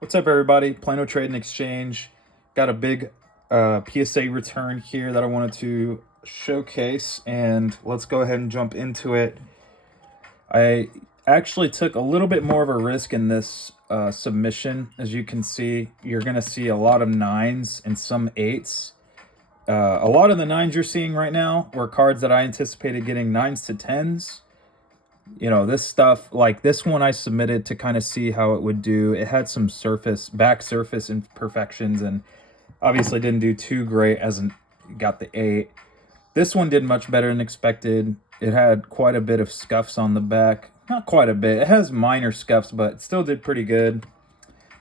What's up, everybody? Plano Trade and Exchange. Got a big PSA return here that I wanted to showcase, and let's go ahead and jump into it. I actually took a little bit more of a risk in this submission. As you can see, you're going to see a lot of 9s and some 8s. A lot of the 9s you're seeing right now were cards that I anticipated getting 9s to 10s. You know, this stuff, like this one I submitted to kind of see how it would do. It had some back surface imperfections, and obviously didn't do too great as got the 8. This one did much better than expected. It had quite a bit of scuffs on the back. Not quite a bit. It has minor scuffs, but it still did pretty good.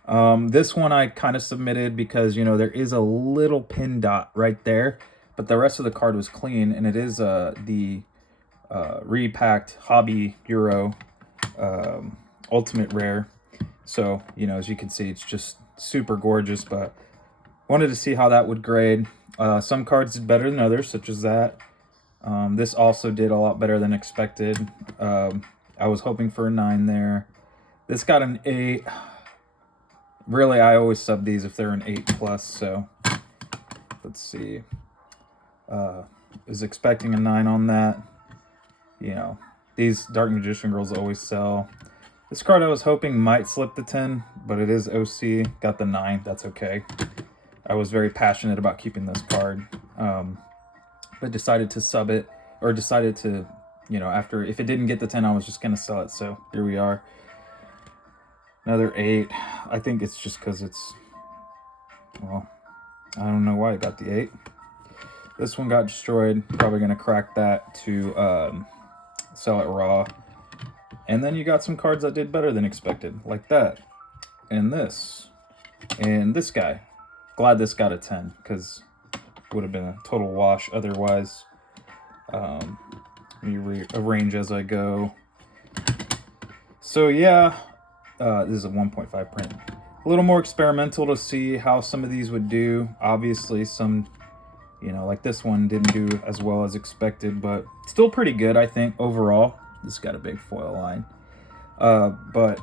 This one I kind of submitted because, you know, there is a little pin dot right there, but the rest of the card was clean, and it is the repacked Hobby Euro Ultimate Rare. So, you know, as you can see, it's just super gorgeous, but wanted to see how that would grade. Some cards did better than others, such as that. This also did a lot better than expected. I was hoping for a 9 there. This got an 8. Really, I always sub these if they're an 8+, so let's see. Was expecting a 9 on that. You know, these Dark Magician Girls always sell. This card I was hoping might slip the 10, but it is OC. Got the 9. That's okay. I was very passionate about keeping this card, but decided to sub it, or decided to, you know, after, if it didn't get the 10, I was just going to sell it. So here we are. Another 8. I think it's just because it's, well, I don't know why it got the 8. This one got destroyed. Probably going to crack that to sell it raw. And then you got some cards that did better than expected, like that. And this. And this guy. Glad this got a 10, because it would have been a total wash otherwise. Let me rearrange as I go. So yeah, this is a 1.5 print. A little more experimental to see how some of these would do. Obviously some, you know, like this one didn't do as well as expected, but still pretty good, I think, overall. This got a big foil line. But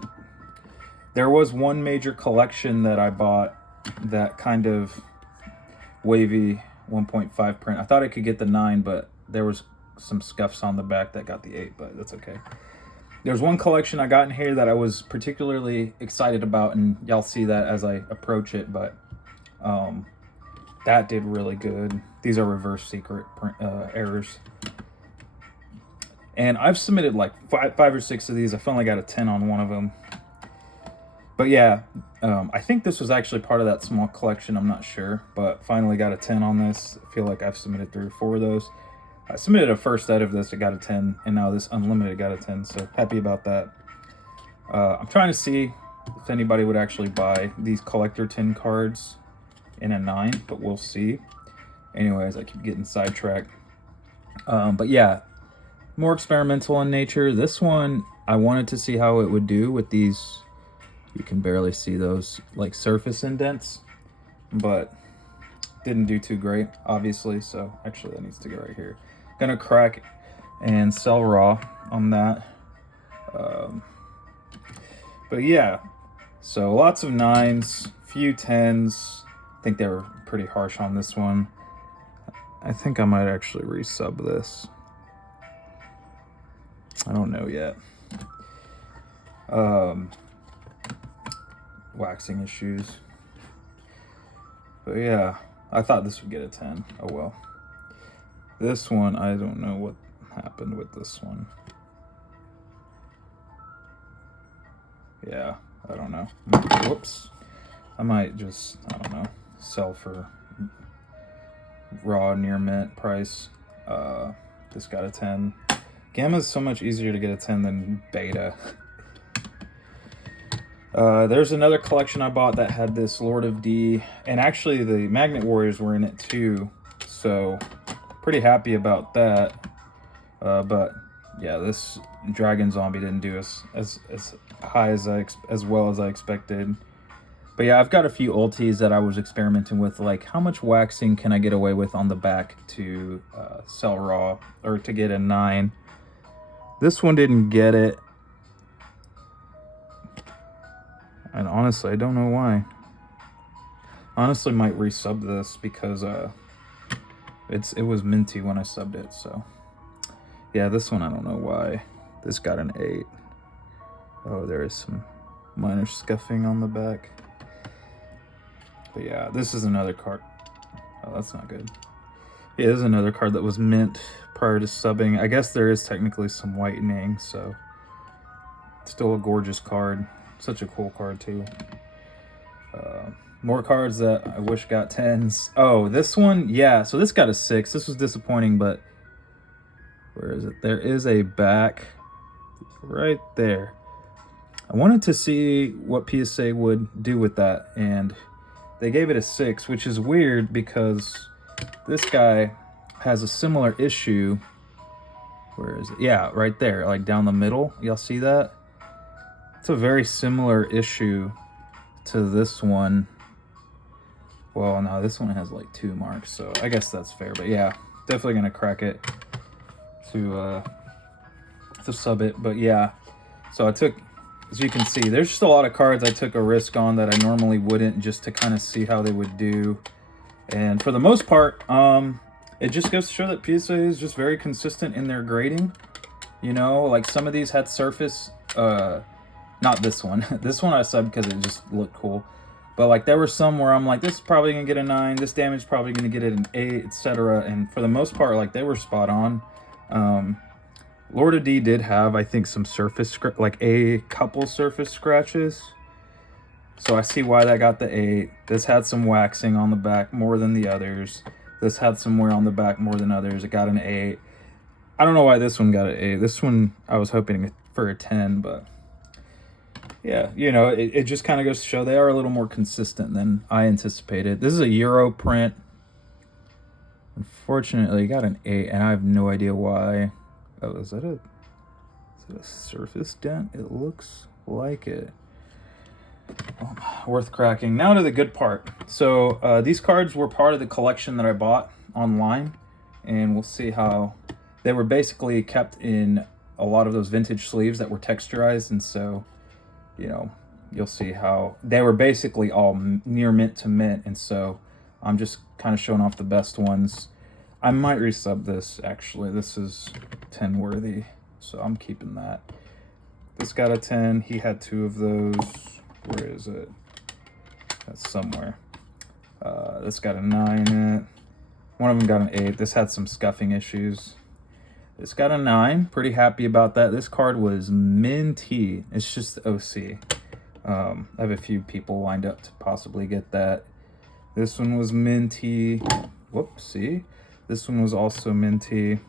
there was one major collection that I bought, that kind of wavy 1.5 print. I thought I could get the 9, but there was some scuffs on the back that got the 8, but that's okay. There's one collection I got in here that I was particularly excited about, and y'all see that as I approach it, but that did really good. These are reverse secret errors. And I've submitted like five or 6 of these. I finally got a 10 on one of them. But yeah, I think this was actually part of that small collection. I'm not sure, but finally got a 10 on this. I feel like I've submitted 3 or 4 of those. I submitted a first set of this, it got a 10, and now this Unlimited got a 10, so happy about that. I'm trying to see if anybody would actually buy these collector 10 cards in a 9, but we'll see. Anyways, I keep getting sidetracked. But yeah, more experimental in nature. This one, I wanted to see how it would do with these. You can barely see those like surface indents, but didn't do too great, obviously. So actually that needs to go right here. Gonna crack and sell raw on that. But yeah, so lots of 9s, few 10s. I think they were pretty harsh on this one. I think I might actually resub this. I don't know yet. Waxing issues. But yeah, I thought this would get a 10. Oh well. This one, I don't know what happened with this one. Yeah, I don't know. Whoops. I might just, I don't know, sell for raw near mint price. This got a 10. Gamma is so much easier to get a 10 than beta. There's another collection I bought that had this Lord of D, and actually the Magnet Warriors were in it too, so pretty happy about that. But yeah, this Dragon Zombie didn't do as high as well as I expected. But yeah, I've got a few ultis that I was experimenting with, like how much waxing can I get away with on the back to sell raw, or to get a 9. This one didn't get it. And honestly, I don't know why. Honestly, might resub this because it was minty when I subbed it. So yeah, this one I don't know why. This got an 8. Oh, there is some minor scuffing on the back. But yeah, this is another card. Oh, that's not good. Yeah, this is another card that was mint prior to subbing. I guess there is technically some whitening, so still a gorgeous card. Such a cool card too. More cards that I wish got 10s. Oh, this one, yeah. So this got a 6. This was disappointing, but where is it? There is a back right there. I wanted to see what PSA would do with that, and they gave it a 6, which is weird because this guy has a similar issue. Where is it? Yeah, right there, like down the middle. Y'all see that? It's a very similar issue to this one. Well, no, this one has like 2 marks, so I guess that's fair. But yeah, definitely gonna crack it to sub it. But yeah, so I took, as you can see, there's just a lot of cards I took a risk on that I normally wouldn't, just to kind of see how they would do. And for the most part, it just goes to show that PSA is just very consistent in their grading. You know, like some of these had surface, not this one. This one I subbed because it just looked cool. But like there were some where I'm like, this is probably gonna get a 9, this damage is probably gonna get it an 8, etc. And for the most part, like they were spot on. Lord of D did have, I think, some surface, like a couple surface scratches. So I see why that got the 8. This had some waxing on the back more than the others. This had some wear on the back more than others. It got an 8. I don't know why this one got an 8. This one I was hoping for a 10, but yeah, you know, it just kind of goes to show they are a little more consistent than I anticipated. This is a Euro print. Unfortunately, it got an 8, and I have no idea why. Oh, is that a surface dent? It looks like it. Worth cracking. Now to the good part. So these cards were part of the collection that I bought online, and we'll see how they were basically kept in a lot of those vintage sleeves that were texturized, and so, you know, you'll see how they were basically all near mint to mint, and so I'm just kind of showing off the best ones. I might resub this, actually. This is 10 worthy, so I'm keeping that. This got a 10. He had 2 of those. Where is it? That's somewhere. This got a 9 in it. One of them got an 8. This had some scuffing issues. This got a 9. Pretty happy about that. This card was minty. It's just OC. I have a few people lined up to possibly get that. This one was minty. Whoopsie. This one was also minty.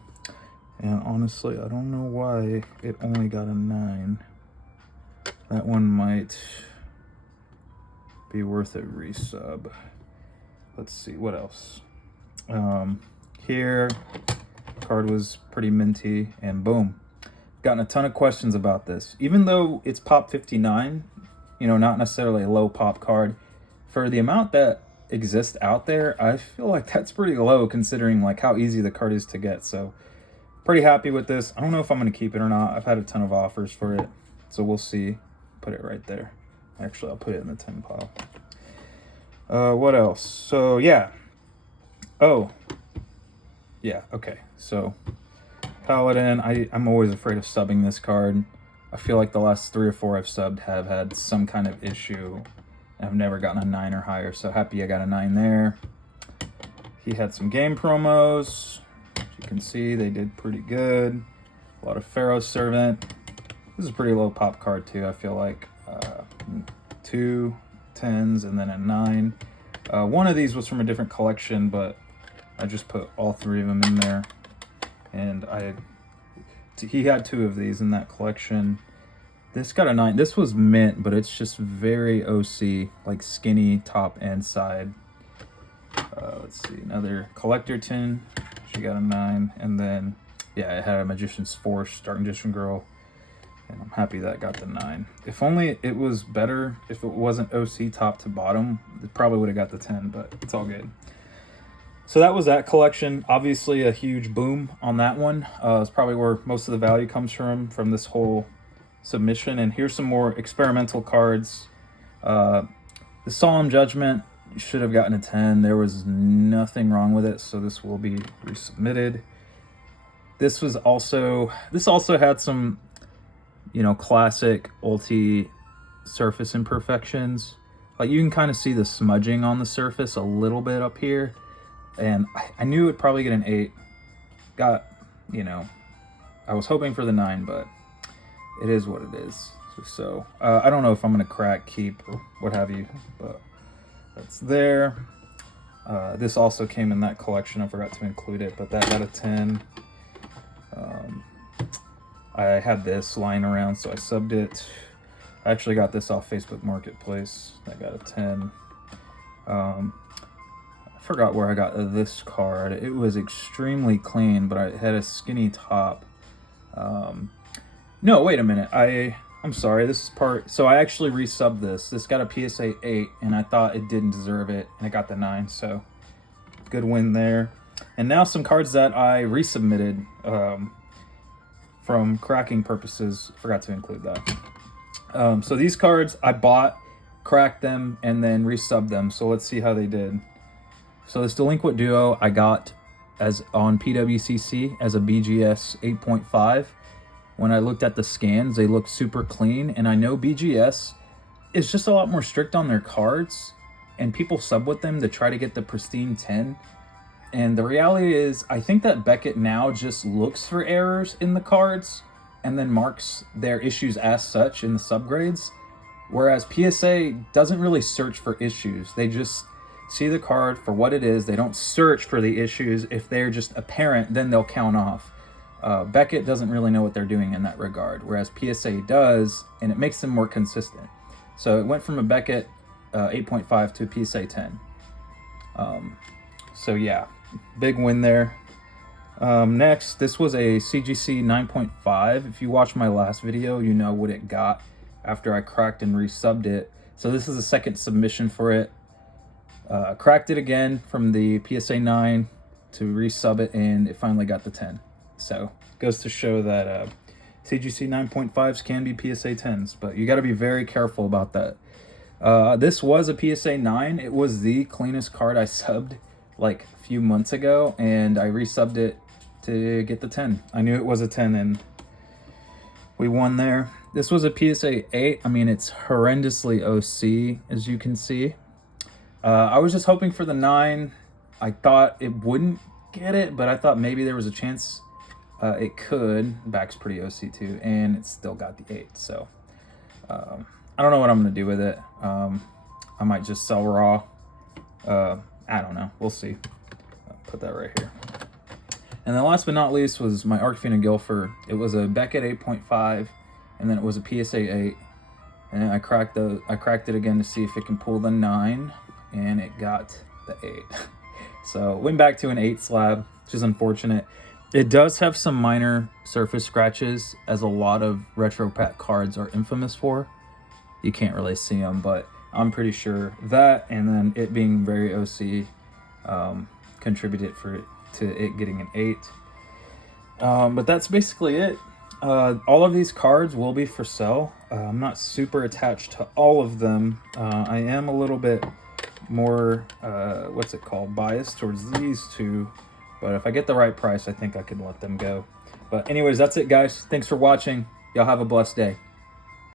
And honestly, I don't know why it only got a 9. That one might be worth a resub. Let's see, what else? Here, card was pretty minty, and boom. Gotten a ton of questions about this. Even though it's pop 59, you know, not necessarily a low pop card, for the amount that exists out there, I feel like that's pretty low considering like how easy the card is to get. So pretty happy with this. I don't know if I'm going to keep it or not. I've had a ton of offers for it, so we'll see. Put it right there. Actually, I'll put it in the 10 pile. What else? So yeah. Oh yeah, okay. So Paladin, I'm always afraid of subbing this card. I feel like the last 3 or 4 I've subbed have had some kind of issue. I've never gotten a 9 or higher, so happy I got a 9 there. He had some game promos. As you can see, they did pretty good. A lot of Pharaoh Servant. This is a pretty low pop card too, I feel like. 2 10s and then a 9. One of these was from a different collection, but I just put all 3 of them in there. And he had 2 of these in that collection. This got a 9. This was mint, but it's just very OC, like skinny top and side. Let's see, another collector tin. She got a 9. And then, yeah, it had a Magician's Force, Dark Magician Girl. And I'm happy that got the 9. If only it was better, if it wasn't OC top to bottom, it probably would have got the 10, but it's all good. So that was that collection. Obviously a huge boom on that one. It's probably where most of the value comes from this whole submission. And here's some more experimental cards. The Solemn Judgment should have gotten a 10. There was nothing wrong with it, so this will be resubmitted. This also had some, you know, classic Ulti surface imperfections. Like, you can kind of see the smudging on the surface a little bit up here, and I knew it'd probably get an 8. Got, you know, I was hoping for the 9, but it is what it is. So I don't know if I'm gonna crack, keep, or what have you, but that's there. This also came in that collection. I forgot to include it, but that got a 10. I had this lying around, so I subbed it. I actually got this off Facebook Marketplace. That got a 10. I forgot where I got this card. It was extremely clean, but it had a skinny top. No, wait a minute. I'm sorry, this is part... So I actually resubbed this. This got a PSA 8, and I thought it didn't deserve it, and it got the 9, so good win there. And now some cards that I resubmitted from cracking purposes. Forgot to include that. So these cards I bought, cracked them, and then resubbed them. So let's see how they did. So this Delinquent Duo I got as on PWCC as a BGS 8.5. When I looked at the scans, they look super clean, and I know BGS is just a lot more strict on their cards, and people sub with them to try to get the pristine 10. And the reality is, I think that Beckett now just looks for errors in the cards and then marks their issues as such in the subgrades, whereas PSA doesn't really search for issues. They just see the card for what it is. They don't search for the issues. If they're just apparent, then they'll count off. Beckett doesn't really know what they're doing in that regard, whereas PSA does, and it makes them more consistent. So it went from a Beckett 8.5 to a PSA 10. So yeah, big win there. Next, this was a CGC 9.5. If you watched my last video, you know what it got after I cracked and resubbed it. So this is the second submission for it. Cracked it again from the PSA 9 to resub it, and it finally got the 10. So goes to show that CGC 9.5s can be PSA 10s, but you got to be very careful about that. This was a PSA 9. It was the cleanest card I subbed like a few months ago, and I resubbed it to get the 10. I knew it was a 10, and we won there. This was a PSA 8. I mean, it's horrendously OC, as you can see. I was just hoping for the 9. I thought it wouldn't get it, but I thought maybe there was a chance it could. Back's pretty OC too, and it still got the 8. So I don't know what I'm gonna do with it. I might just sell raw. I don't know. We'll see. I'll put that right here. And then last but not least was my Arcfiend Guilford. It was a Beckett 8.5, and then it was a PSA 8. And I cracked it again to see if it can pull the 9, and it got the 8. So went back to an 8 slab, which is unfortunate. It does have some minor surface scratches, as a lot of retro pack cards are infamous for. You can't really see them, but I'm pretty sure that, and then it being very OC, contributed to it getting an 8. But that's basically it. All of these cards will be for sale. I'm not super attached to all of them. I am a little bit more, biased towards these two. But if I get the right price, I think I can let them go. But anyways, that's it, guys. Thanks for watching. Y'all have a blessed day.